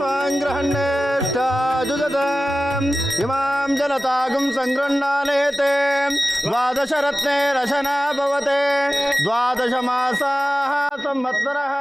स्वाङ्ग्रहण्येष्टाजुजतम् इमां जनतागुं सङ्गृह्णानेते द्वादशरत्ने रशना भवते द्वादशमासाः संवत्सरः।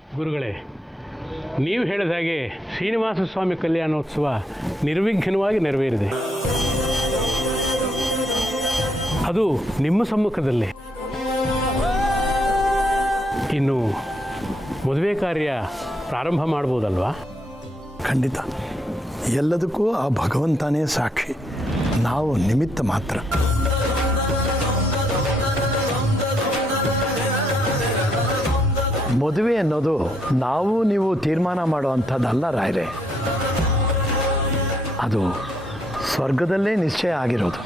ಗುರುಗಳೇ, ನೀವು ಹೇಳಿದ ಹಾಗೆ ಶ್ರೀನಿವಾಸ ಸ್ವಾಮಿ ಕಲ್ಯಾಣೋತ್ಸವ ನಿರ್ವಿಘ್ನವಾಗಿ ನೆರವೇರಿದೆ. ಅದು ನಿಮ್ಮ ಸಮ್ಮುಖದಲ್ಲೇ. ಇನ್ನು ಮದುವೆ ಕಾರ್ಯ ಪ್ರಾರಂಭ ಮಾಡ್ಬೋದಲ್ವಾ? ಖಂಡಿತ. ಎಲ್ಲದಕ್ಕೂ ಆ ಭಗವಂತನೇ ಸಾಕ್ಷಿ, ನಾವು ನಿಮಿತ್ತ ಮಾತ್ರ. ಮದುವೆ ಅನ್ನೋದು ನಾವು ನೀವು ತೀರ್ಮಾನ ಮಾಡುವಂಥದ್ದಲ್ಲ ರಾಯರೇ, ಅದು ಸ್ವರ್ಗದಲ್ಲೇ ನಿಶ್ಚಯ ಆಗಿರೋದು.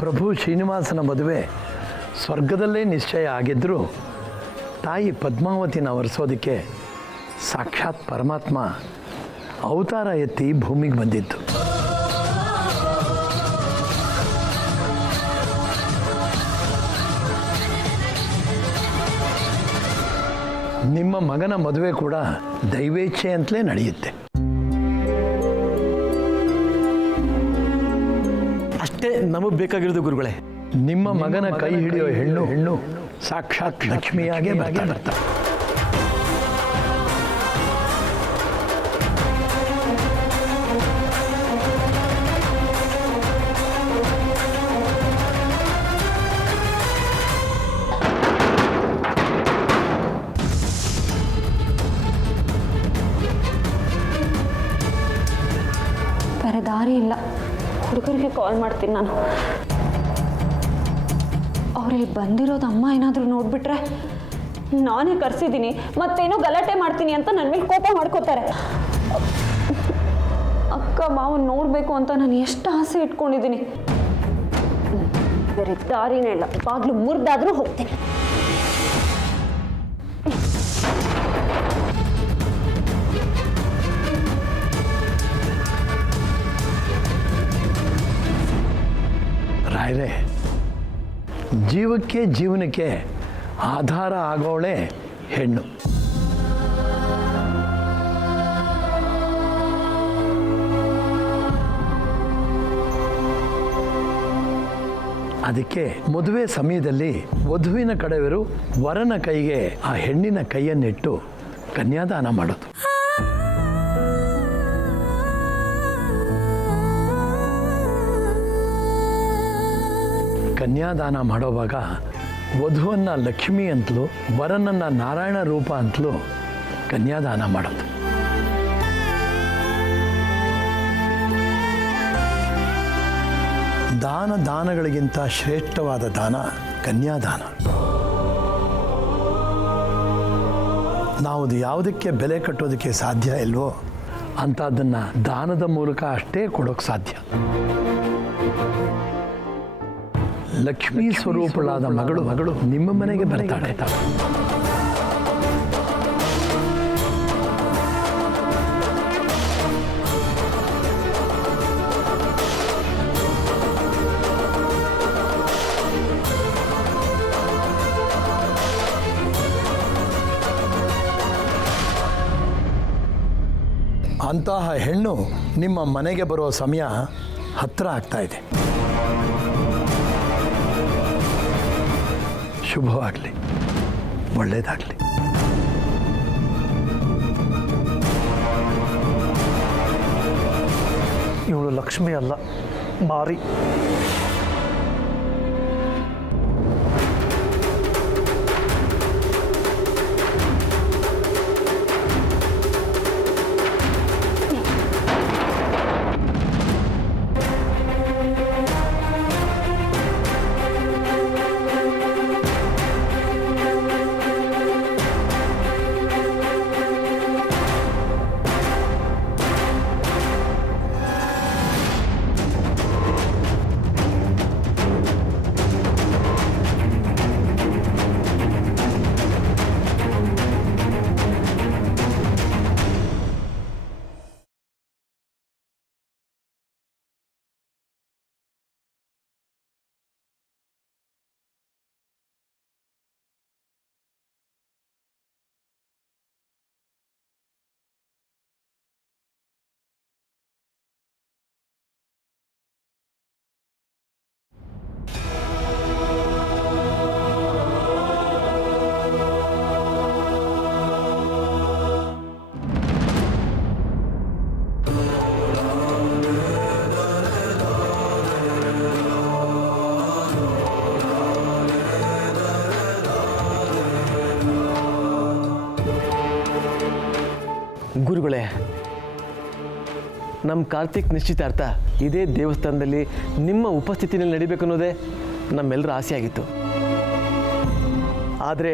ಪ್ರಭು ಶ್ರೀನಿವಾಸನ ಮದುವೆ ಸ್ವರ್ಗದಲ್ಲೇ ನಿಶ್ಚಯ ಆಗಿದ್ದರೂ ತಾಯಿ ಪದ್ಮಾವತಿನ ವರಿಸೋದಕ್ಕೆ ಸಾಕ್ಷಾತ್ ಪರಮಾತ್ಮ ಅವತಾರ ಎತ್ತಿ ಭೂಮಿಗೆ ಬಂದಿದ್ದು. ನಿಮ್ಮ ಮಗನ ಮದುವೆ ಕೂಡ ದೈವೇಚ್ಛೆ ಅಂತಲೇ ನಡೆಯುತ್ತೆ. ಅಷ್ಟೇ ನಮಗೆ ಬೇಕಾಗಿರೋದು ಗುರುಗಳೇ. ನಿಮ್ಮ ಮಗನ ಕೈ ಹಿಡಿಯೋ ಹೆಣ್ಣು ಸಾಕ್ಷಾತ್ ಲಕ್ಷ್ಮಿಯಾಗೇ ಬರ್ತಾ. ಬೇರೆ ದಾರಿ ಇಲ್ಲ. ಹುಡುಗರಿಗೆ ಕಾಲ್ ಮಾಡ್ತೀನಿ ನಾನು. ಅವರೇ ಬಂದಿರೋದು ಅಮ್ಮ ಏನಾದರೂ ನೋಡ್ಬಿಟ್ರೆ ನಾನೇ ಕರ್ಸಿದ್ದೀನಿ ಮತ್ತೇನೋ ಗಲಾಟೆ ಮಾಡ್ತೀನಿ ಅಂತ ನನ್ನ ಮೇಲೆ ಕೋಪ ಮಾಡ್ಕೋತಾರೆ. ಅಕ್ಕ ಮಾವನ್ ನೋಡಬೇಕು ಅಂತ ನಾನು ಎಷ್ಟು ಆಸೆ ಇಟ್ಕೊಂಡಿದ್ದೀನಿ. ಬೇರೆ ದಾರಿನೇ ಇಲ್ಲ. ಬಾಗ್ಲು ಮುರಿದಾದ್ರೂ ಹೋಗ್ತೀನಿ. ರಾಯರೇ, ಜೀವಕ್ಕೆ ಜೀವನಕ್ಕೆ ಆಧಾರ ಆಗೋಳೆ ಹೆಣ್ಣು. ಅದಕ್ಕೆ ಮದುವೆ ಸಮಯದಲ್ಲಿ ವಧುವಿನ ಕಡೆಯವರು ವರನ ಕೈಗೆ ಆ ಹೆಣ್ಣಿನ ಕೈಯನ್ನಿಟ್ಟು ಕನ್ಯಾದಾನ ಮಾಡೋದು. ಕನ್ಯಾದಾನ ಮಾಡೋವಾಗ ವಧುವನ್ನು ಲಕ್ಷ್ಮಿ ಅಂತಲೂ ವರನನ್ನು ನಾರಾಯಣ ರೂಪ ಅಂತಲೂ ಕನ್ಯಾದಾನ ಮಾಡೋದು. ದಾನಗಳಿಗಿಂತ ಶ್ರೇಷ್ಠವಾದ ದಾನ ಕನ್ಯಾದಾನ. ನಾವು ಯಾವುದಕ್ಕೆ ಬೆಲೆ ಕಟ್ಟೋದಕ್ಕೆ ಸಾಧ್ಯ ಇಲ್ವೋ ಅಂಥದ್ದನ್ನು ದಾನದ ಮೂಲಕ ಅಷ್ಟೇ ಕೊಡೋಕ್ಕೆ ಸಾಧ್ಯ. ಲಕ್ಷ್ಮೀ ಸ್ವರೂಪಳಾದ ಮಗಳು ನಿಮ್ಮ ಮನೆಗೆ ಬರ್ತಾಳೆ. ಅಂತಹ ಹೆಣ್ಣು ನಿಮ್ಮ ಮನೆಗೆ ಬರೋ ಸಮಯ ಹತ್ತಿರ ಆಗ್ತಾ ಇದೆ. ಶುಭವಾಗಲಿ, ಒಳ್ಳೆಯದಾಗಲಿ. ಇವಳು ಲಕ್ಷ್ಮಿ ಅಲ್ಲ, ಮಾರಿ. ಗುರುಗಳೇ, ನಮ್ಮ ಕಾರ್ತಿಕ್ ನಿಶ್ಚಿತಾರ್ಥ ಇದೇ ದೇವಸ್ಥಾನದಲ್ಲಿ ನಿಮ್ಮ ಉಪಸ್ಥಿತಿಯಲ್ಲಿ ನಡಿಬೇಕು ಅನ್ನೋದೇ ನಮ್ಮೆಲ್ಲರ ಆಸೆ ಆಗಿತ್ತು. ಆದರೆ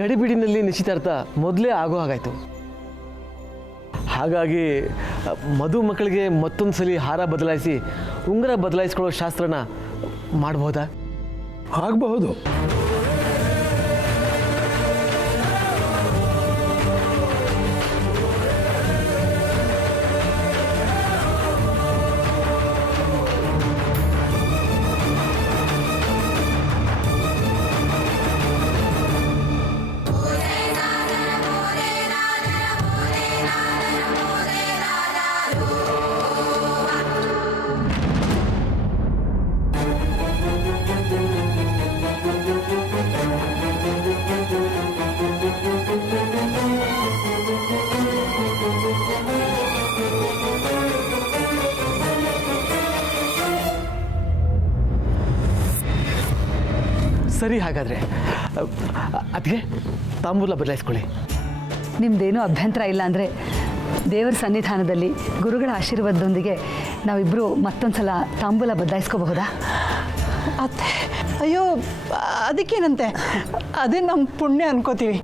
ಗಡಿಬಿಡಿನಲ್ಲಿ ನಿಶ್ಚಿತಾರ್ಥ ಮೊದಲೇ ಆಗೋ ಹಾಗಾಯಿತು. ಹಾಗಾಗಿ ಮದುಮಕ್ಕಳಿಗೆ ಮತ್ತೊಂದು ಸಲ ಹಾರ ಬದಲಾಯಿಸಿ ಉಂಗುರ ಬದಲಾಯಿಸ್ಕೊಳ್ಳೋ ಶಾಸ್ತ್ರನ ಮಾಡಬಹುದಾ? ಆಗಬಹುದು. ಸರಿ, ಹಾಗಾದರೆ ಅದಕ್ಕೆ ತಾಂಬೂಲ ಬದಲಾಯಿಸ್ಕೊಳ್ಳಿ. ನಿಮ್ಮದೇನೂ ಅಭ್ಯಂತರ ಇಲ್ಲ ಅಂದರೆ ದೇವರ ಸನ್ನಿಧಾನದಲ್ಲಿ ಗುರುಗಳ ಆಶೀರ್ವಾದದೊಂದಿಗೆ ನಾವಿಬ್ಬರು ಮತ್ತೊಂದು ಸಲ ತಾಂಬೂಲ ಬದಲಾಯಿಸ್ಕೋಬಹುದಾ? ಅತ್ತೆ, ಅಯ್ಯೋ ಅದಕ್ಕೇನಂತೆ, ಅದೇ ನಮ್ಮ ಪುಣ್ಯ ಅನ್ಕೋತೀವಿ.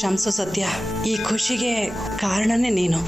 ಕ್ಷಮಿಸು ಸತ್ಯ, ಈ ಖುಷಿಗೆ ಕಾರಣನೇ ನೀನು.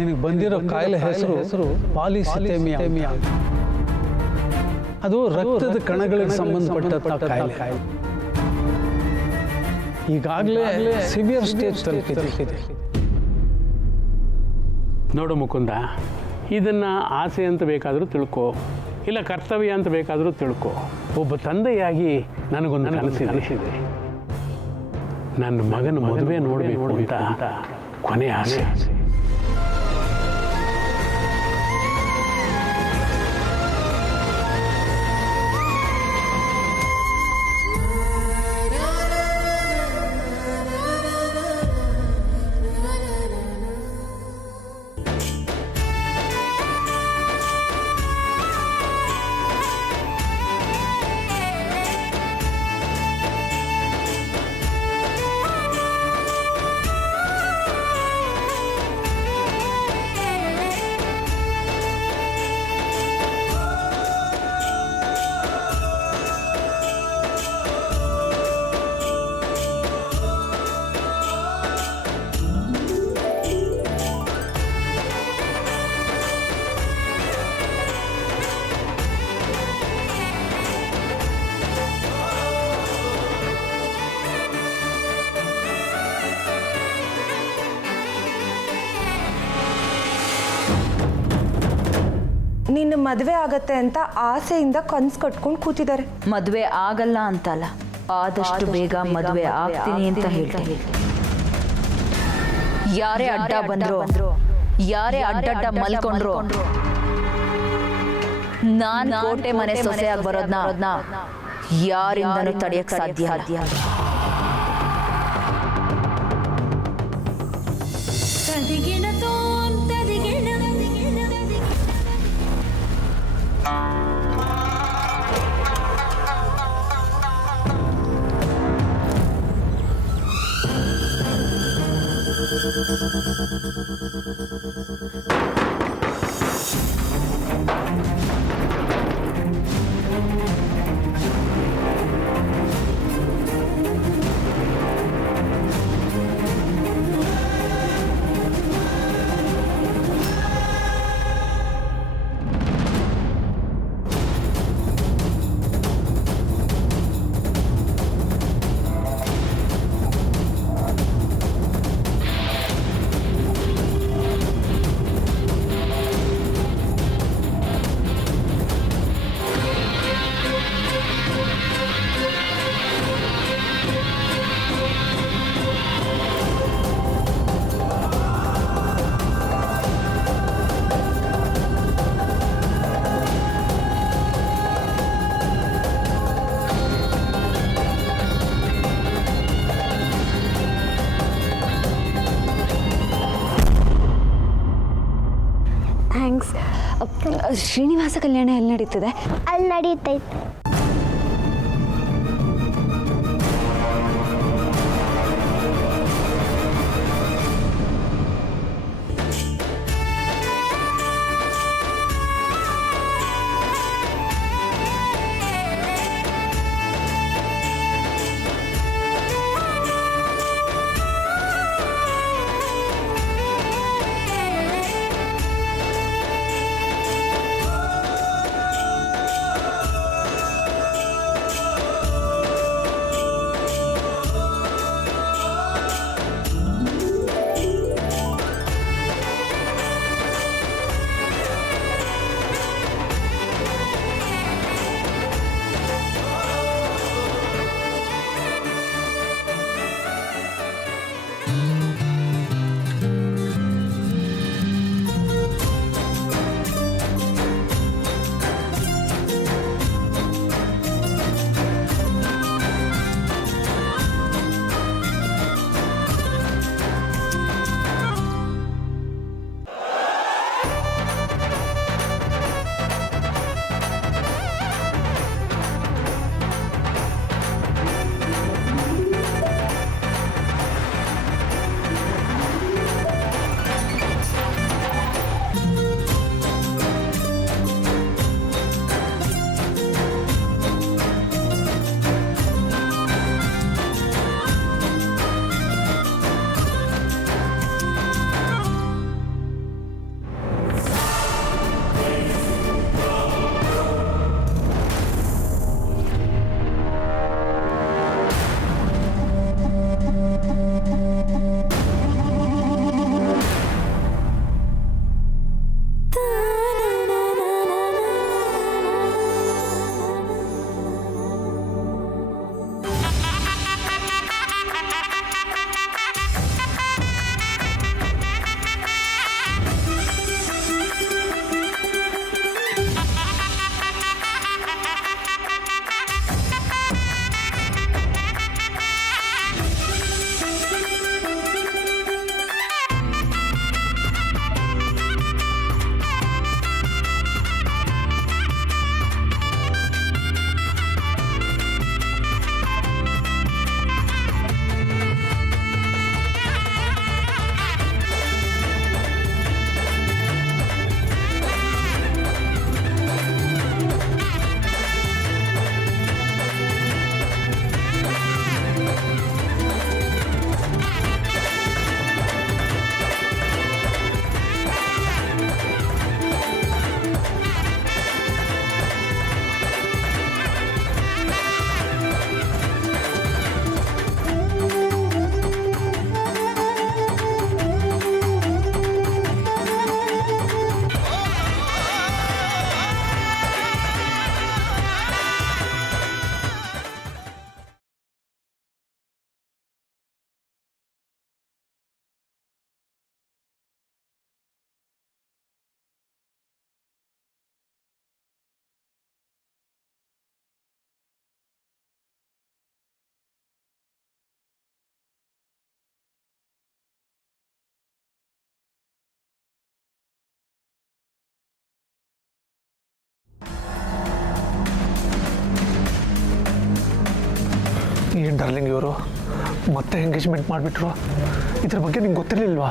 ನಿನಗೆ ಬಂದಿರೋ ಕಾಯಿಲೆ ಹೆಸರು ಪಾಲಿಸಿಥೇಮಿಯಾ. ಅದು ರಕ್ತದ ಕಣಗಳಿಗೆ ಸಂಬಂಧಪಟ್ಟ ಕಾಯಿಲೆ. ಈಗಾಗಲೇ ಸಿವಿಯರ್ ಸ್ಟೇಜ್ ತಲುಪಿದೆ. ನೋಡು ಮುಕುಂದ, ಇದನ್ನು ಆಸೆ ಅಂತ ಬೇಕಾದರೂ ತಿಳ್ಕೊ, ಇಲ್ಲ ಕರ್ತವ್ಯ ಅಂತ ಬೇಕಾದರೂ ತಿಳ್ಕೊ. ಒಬ್ಬ ತಂದೆಯಾಗಿ ನನಗೊಂದು ಕನಸಿದೆ. ನನ್ನ ಮಗನ ಮದುವೆ ನೋಡಬೇಕು ಅಂತ ಕೊನೆ ಆಸೆ. ನಿನ್ನ ಮದುವೆ ಆಗತ್ತೆ ಅಂತ ಆಸೆಯಿಂದ ಕನ್ಸು ಕಟ್ಕೊಂಡು ಕೂತಿದ್ದಾರೆ. ಮದುವೆ ಆಗಲ್ಲ ಅಂತಲ್ಲ, ಆದಷ್ಟು ಬೇಗ ಮದುವೆ ಆಗ್ತೀನಿ ಅಂತ ಹೇಳ್ತೀನಿ. ಯಾರೇ ಅಡ್ಡ ಬಂದ್ರು, ಯಾರೇ ಅಡ್ಡಡ್ಡ ಮಲ್ಕೊಂಡ್ರು, ನಾನ್ ಕೋಟೆ ಮನೆ ಸೊಸೆಯಾಗಿ ಬರೋದ್ನ ಯಾರಿಂದನೂ ತಡೆಯಕ್ ಸಾಧ್ಯ ಇಲ್ಲ. ಥ್ಯಾಂಕ್ಸ್. ಶ್ರೀನಿವಾಸ ಕಲ್ಯಾಣ ಎಲ್ಲಿ ನಡೀತಿದೆ? ಅಲ್ಲಿ ನಡೀತೈತೆ. ಏನು ಡಾರ್ಲಿಂಗ್ ಇವರು ಮತ್ತೆ ಎಂಗೇಜ್ಮೆಂಟ್ ಮಾಡಿಬಿಟ್ರು, ಇದ್ರ ಬಗ್ಗೆ ನಿಂಗೆ ಗೊತ್ತಿರಲಿಲ್ವಾ?